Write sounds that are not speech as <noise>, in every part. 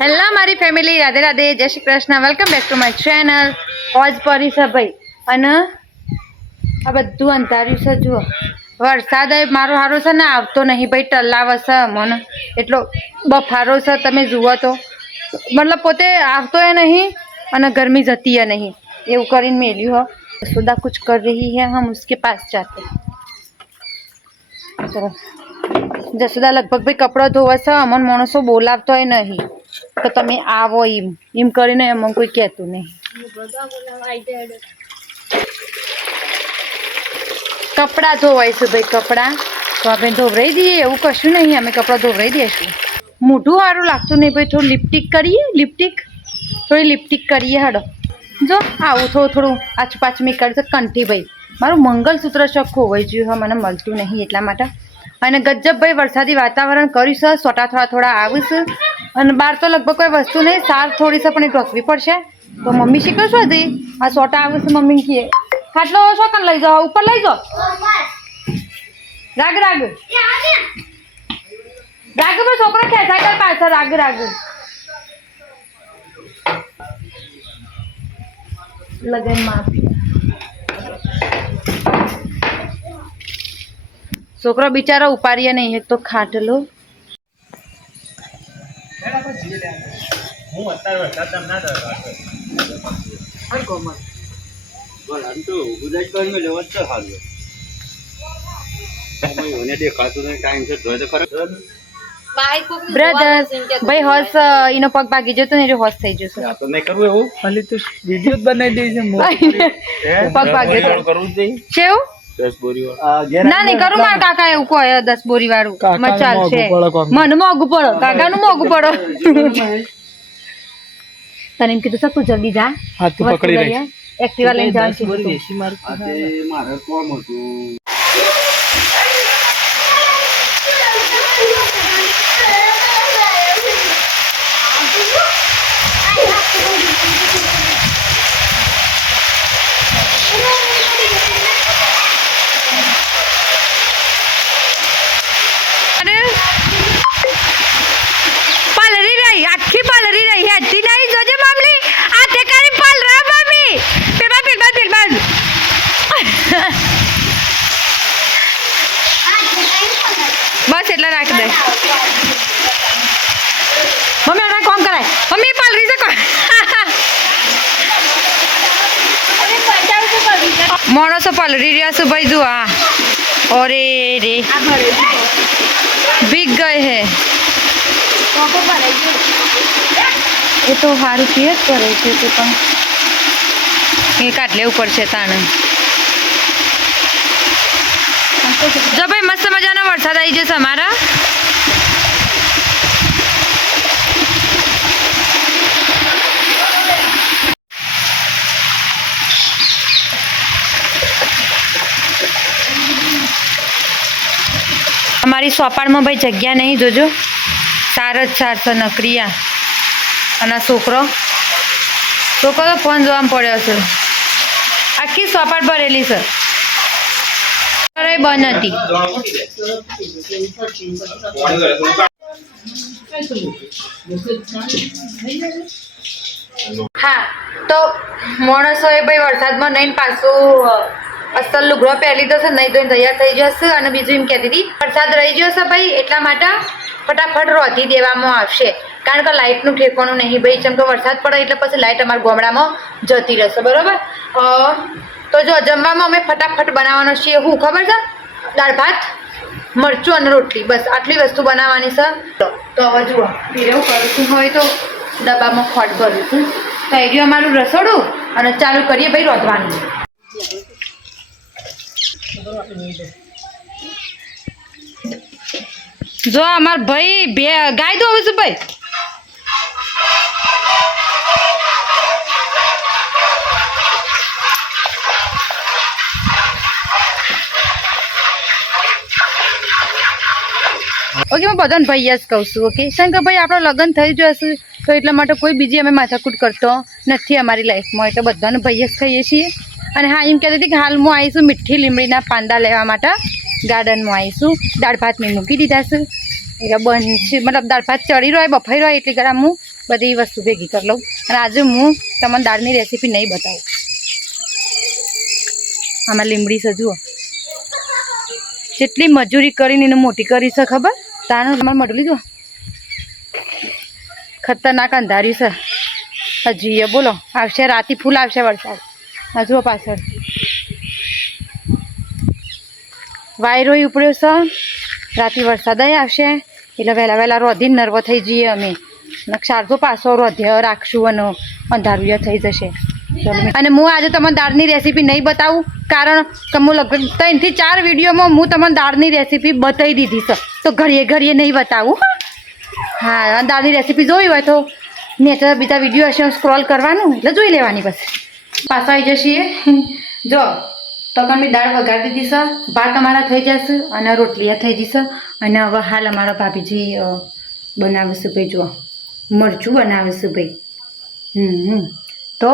Hello મારી family Radhe Radhe. Jai Shri Krishna. Welcome back to my channel ઓજ છે ભાઈ. અને આ બધું અંધાર્યું છે જુઓ. વરસાદ મારો હારો છે ને આવતો નહીં ભાઈ ટલ્લાવ છે મને એટલો બફારો છે તમે જુઓ તો. મતલબ પોતે આવતો એ નહીં અને ગરમી જતી એ નહીં. એવું કરીને મેલ્યું હો. સુદા કુછ કર રહી હૈ હમ ઉસકે પાસ જાતે. ચલો. જસુદા લગભગ ભાઈ કપડાં ધોવા છે, અમન માણસો બોલાવતો નહીં. તો તમે આવો એમ એમ કરીને અમને કોઈ કહેતું નહીં. કપડાં ધોવાય છે ભાઈ કપડાં. તો આપણે ધોવરાઈ દઈએ, એવું કશું નહીં, અમે કપડાં ધોવરાઈ દઈશું. મોઢું સારું લાગતું નહીં ભાઈ, થોડું લિપસ્ટિક કરીએ, લિપસ્ટિક? થોડી લિપસ્ટિક કરીએ હડો. જો, આવું થોડું થોડું આછું પાછું મેં કરશે કંઠી ભાઈ. મારું મંગલસૂત્ર ચોખ્ખું હોવું જોઈએ મને મળતું નહીં એટલા માટે. અને ગજબભાઈ વરસાદી વાતાવરણ કર્યું છે. સોટા થોડા થોડા આવીશ અને બહાર તો લગભગ કોઈ વસ્તુ નહીં. સાર થોડી છે, પણ એ ઢોકવી પડશે. તો મમ્મી શીખો છો હજી? આ સોટા આવે મમ્મી કીએ. ખાટલો શો કન લઈ જાઓ. ઉપર લઈ જાઓ. રાગ રાગ. રાગ પર છોકરો ખેંચાય કર પાછળ. રાગ રાગ. લગનમાં છોકરો બિચારો ઉપાડીએ નહીં એક તો ખાટલો હું અત્યારે વરસાદ ના થયો. ભાઈ હોસ એનો પગ ભાગી જતો ને હોસ થઈ જશે. તો નહીં કરવું એવું. ખાલી તો વીડિયો જ બનાવી દે છે પગ ભાગ્યો તો. કરવું જ નહીં. કેવું? દસ બોરીઓ ના નહીં કરું મારા કાકા એવું કહે દસ બોરી વાળું. કાકાનું મને ચાલશે મોંઘું પડે કોક. મને મોંઘું પડો. કાકાનું મોંઘું પડો. <laughs> તને એમ કીધું તું જલ્દી જા. હાથ પકડી લઈ રહી એક્ટિવા લઈને જવાનું છે. બોરી મારે કોમ હતું અરે પાલરી રહી આખી પાલરી રહી હેઠી નહીં જોજે મામલી આ તે કરી પાલ રા મામી પેલા પેલા પેલા બસ એટલે રાખ દે. મમ્મી હમણાં કોમ કરાય મમ્મી પાલરી છે કોણ? માણસો પાલરી રહ્યા છું ભાઈ જુઓ ઓરે રે. ભીગ ગઈ હે. એ તો સારું કે જ કરે છે તે પણ. એ કાટલે લેવું પડશે તાણે. જો ભાઈ, મસ્ત મજાનો વરસાદ આવી જશે અમારા. અમારી સોપાળમાં ભાઈ જગ્યા નહીં, જોજો. સાર જ સાર છે, નકરિયા. અને છોકરો. છોકરો ફોન જોવામાં પડ્યો છે. આખી સોપાટ ભરેલી છે. અરે બંધ હતી. હા, તો માણસો એ ભાઈ વરસાદમાં નહીં પાછું અસલનું ગ્રહ પહેરી છે નહીં તો તૈયાર થઈ જશે અને બીજું એમ કહેતી હતી, વરસાદ રહી જશે ભાઈ, એટલા માટે ફટાફટ રોધી દેવામાં આવશે. કારણ કે લાઇટનું ઠેકવાનું નહીં ભાઈ, જેમ કે વરસાદ પડે એટલે પછી લાઇટ અમારા ગામડામાં જતી રહેશે, બરાબર? તો જો જમવામાં અમે ફટાફટ બનાવવાનો છે શું ખબર છે? દાળ, ભાત, મરચું અને રોટલી. બસ, આટલી વસ્તુ બનાવવાની છે તો હવે જુઓ પીરેવું કરું છું. હોય તો ડબ્બામાં ખોટ ભરું છું. તો એ અમારું રસોડું અને ચાલુ કરીએ ભાઈ રોધવાનું જો અમાર ભાઈ ગાય દો છું ભાઈ? ઓકે હું બધાને ભાઈ જ કહું છું ઓકે શંકર ભાઈ આપણો લગ્ન થઈ જશે તો એટલા માટે કોઈ બીજી અમે માથાકૂટ કરતો નથી અમારી લાઈફમાં, એટલે બધાને ભાઈ જ કહીએ છીએ. અને હા, એમ કહેતી હતી કે હાલ હું આવીશું મીઠી લીમડીના પાંદા લેવા માટે. ગાર્ડનમાં આવીશું. દાળ ભાત મેં મૂકી દીધા છે. એટલે બનશે મતલબ દાળ ભાત ચડી રહ્યો બફાઈ રહ્યો એટલી ઘણા હું બધી વસ્તુ ભેગી કરી લઉં. અને આજે હું તમને દાળની રેસીપી નહીં બતાવું. આમાં લીમડી સજુઓ જેટલી મજૂરી કરીને એને મોટી કરી છે, ખબર? તાનું તમારે મઢું લીધું? ખતરનાક અંધાર્યું છે. હજી બોલો, આવશે, રાતી ફૂલ આવશે વરસાદ. હજુઓ પાછળ. વાયરો ઉપડ્યો છે. રાતે વરસાદ આવશે. એટલે વહેલા વહેલા રોધી નર્વ થઈ જઈએ અમે. અને ક્ષારતો પાછો રોધ્ય, રાખશું અને અંધારું થઈ જશે. અને હું આજે તમને દાળની રેસીપી નહીં બતાવું, કારણ કે હું લગભગ ત્રણથી ચાર વિડીયોમાં હું તમને દાળની રેસીપી બતાવી દીધી છે. તો ઘડીએ ઘડીએ નહીં બતાવું, હા. દાળની રેસીપી જોઈ હોય તો નેચર બીજા વીડિયો હશે સ્ક્રોલ કરવાનું, એટલે જોઈ લેવાની પછી પાછા આવી જશે <laughs> જો તમે દાળ વઘારી દીધી છે, ભાત અમારા થઈ જશે અને રોટલી થઈ જશે અને હવે હાલ અમારા ભાભીજી બનાવીશું ભાઈ, જુઓ. મરચું બનાવે છે ભાઈ હમ. તો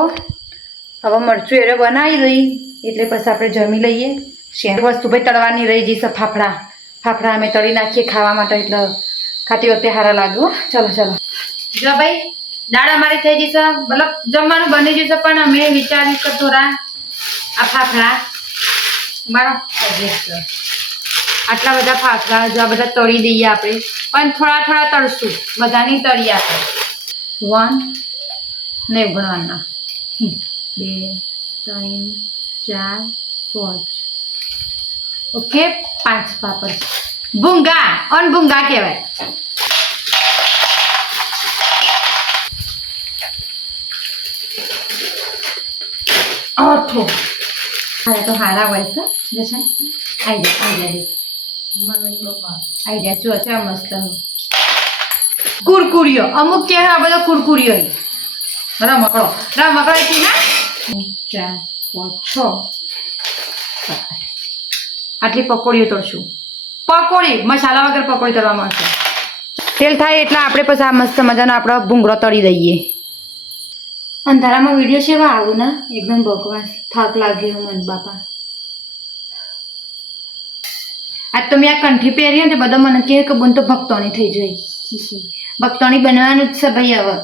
હવે મરચું એને બનાવી દઈ એટલે પછી આપણે જમી લઈએ. શેર વસ્તુ ભાઈ તળવાની રહી જઈશ ફાફડા. ફાફડા અમે તળી નાખીએ ખાવા માટે, એટલે ખાતી વખતે સારા લાગ્યું ચલો ચલો. જો ભાઈ, દાળ અમારી થઈ જશે મતલબ જમવાનું બની જશે, પણ અમે વિચાર્યું કે થોડા આ ફાફડા મારો આટલા બધા ફાફડા જો બધા તળી દઈએ આપણે. પણ થોડા થોડા તળશું. બધાની તળી આપણે. વન ને ભણવાના બે, ત્રણ, ચાર, પાંચ. ઓકે પાંચ પાપડ. ભૂંગા, અન ભૂંગા કહેવાય. આઠો. હારા તો હારા હોય છે. જશે આઈ જા આઈ જા જો. છે મસ્ત કુરકુરિયો અમુક કે બધો કુરકુરિયો રમકડો. રમકડો છે ને? ચાર પાંચ છ. આટલી પકોડીઓ તળશું પકોડી મસાલા વગર પકોડી તળવામાં આવશે. તેલ થાય એટલે આપણે પછી આ મસ્ત મજાનો આપણો ભૂંગળો તળી દઈએ. અંધારામાં વીડિયો છે આવું ને? એકદમ બકવાસ. થાક લાગ્યો મન બાપા. આજ તો મેં આ કંઠી પહેરી ને બધા મને કહે કે બન તો ભક્તોણી થઈ જોઈ ભક્તોણી બનવાનું જ છે ભાઈ હવે.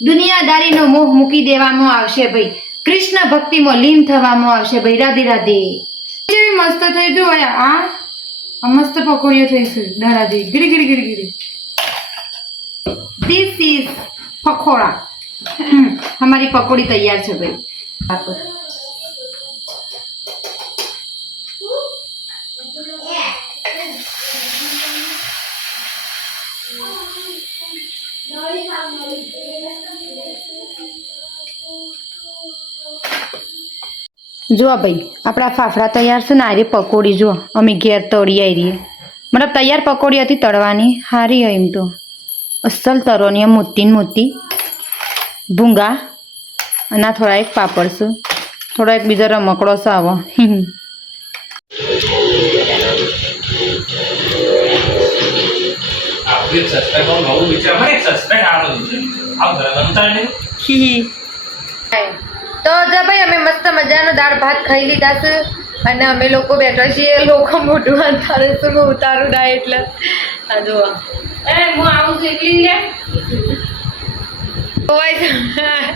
દુનિયાદારીનો મોહ મૂકી દેવામાં આવશે ભાઈ. કૃષ્ણ ભક્તિમાં લીન થવામાં આવશે ભાઈ રાધે રાધે જેવી મસ્ત થઈ જો આ? મસ્ત પકોડીઓ થઈ દાડા જેવી ગીરી ગીરી ગીરી ગીરી. This is pakoda. અમારી પકોડી તૈયાર છે ભાઈ. Thank you. જો ભાઈ આપણા ફાફડા તૈયાર છે ને આ પકોડી જુઓ. અમે ઘેર તળી આવી રહીએ મતલબ તૈયાર પકોડી હતી તળવાની સારી એમ તો. અસલ તરોની મોટી ને મોટી. ભૂંગા અને આ થોડા એક પાપડ છે. થોડો એક બીજો રમકડો છે આવો. <laughs> આપણે સબસ્ક્રાઇબ તો જા ભાઈ અમે મસ્ત મજાનો દાળ ભાત ખાઈ લીધા છે. અને અમે લોકો બેઠા છીએ લોકો મોઢું તારે શું હું ઉતારું ના એટલે. આ જુઓ. એ હું આવું છું એટલી લે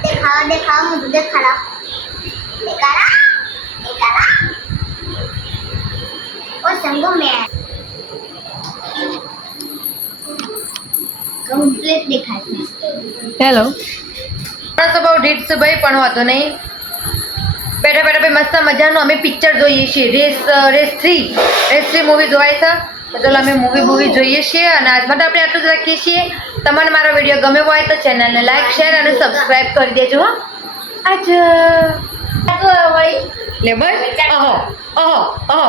દેખાવા દેખાવા હું દૂધ ખાડા દેખાડા દેખાડા હેલો. બસ બહુ ઢીટ ભાઈ પણ હોતો નહીં. બેઠા બેઠા ભાઈ મસ્ત મજાનું અમે પિક્ચર જોઈએ છીએ. Race Race three Race three movie જોવાય છે. તો ચાલો અમે મૂવી મૂવી જોઈએ છીએ અને આજ માટે આપણે આટલું જ રાખીએ છીએ. તમને મારો વીડિયો ગમ્યો હોય તો ચેનલને લાઈક શેર અને સબસ્ક્રાઈબ કરી દેજો હો. આજ લે બસ. અહો અહો અહો.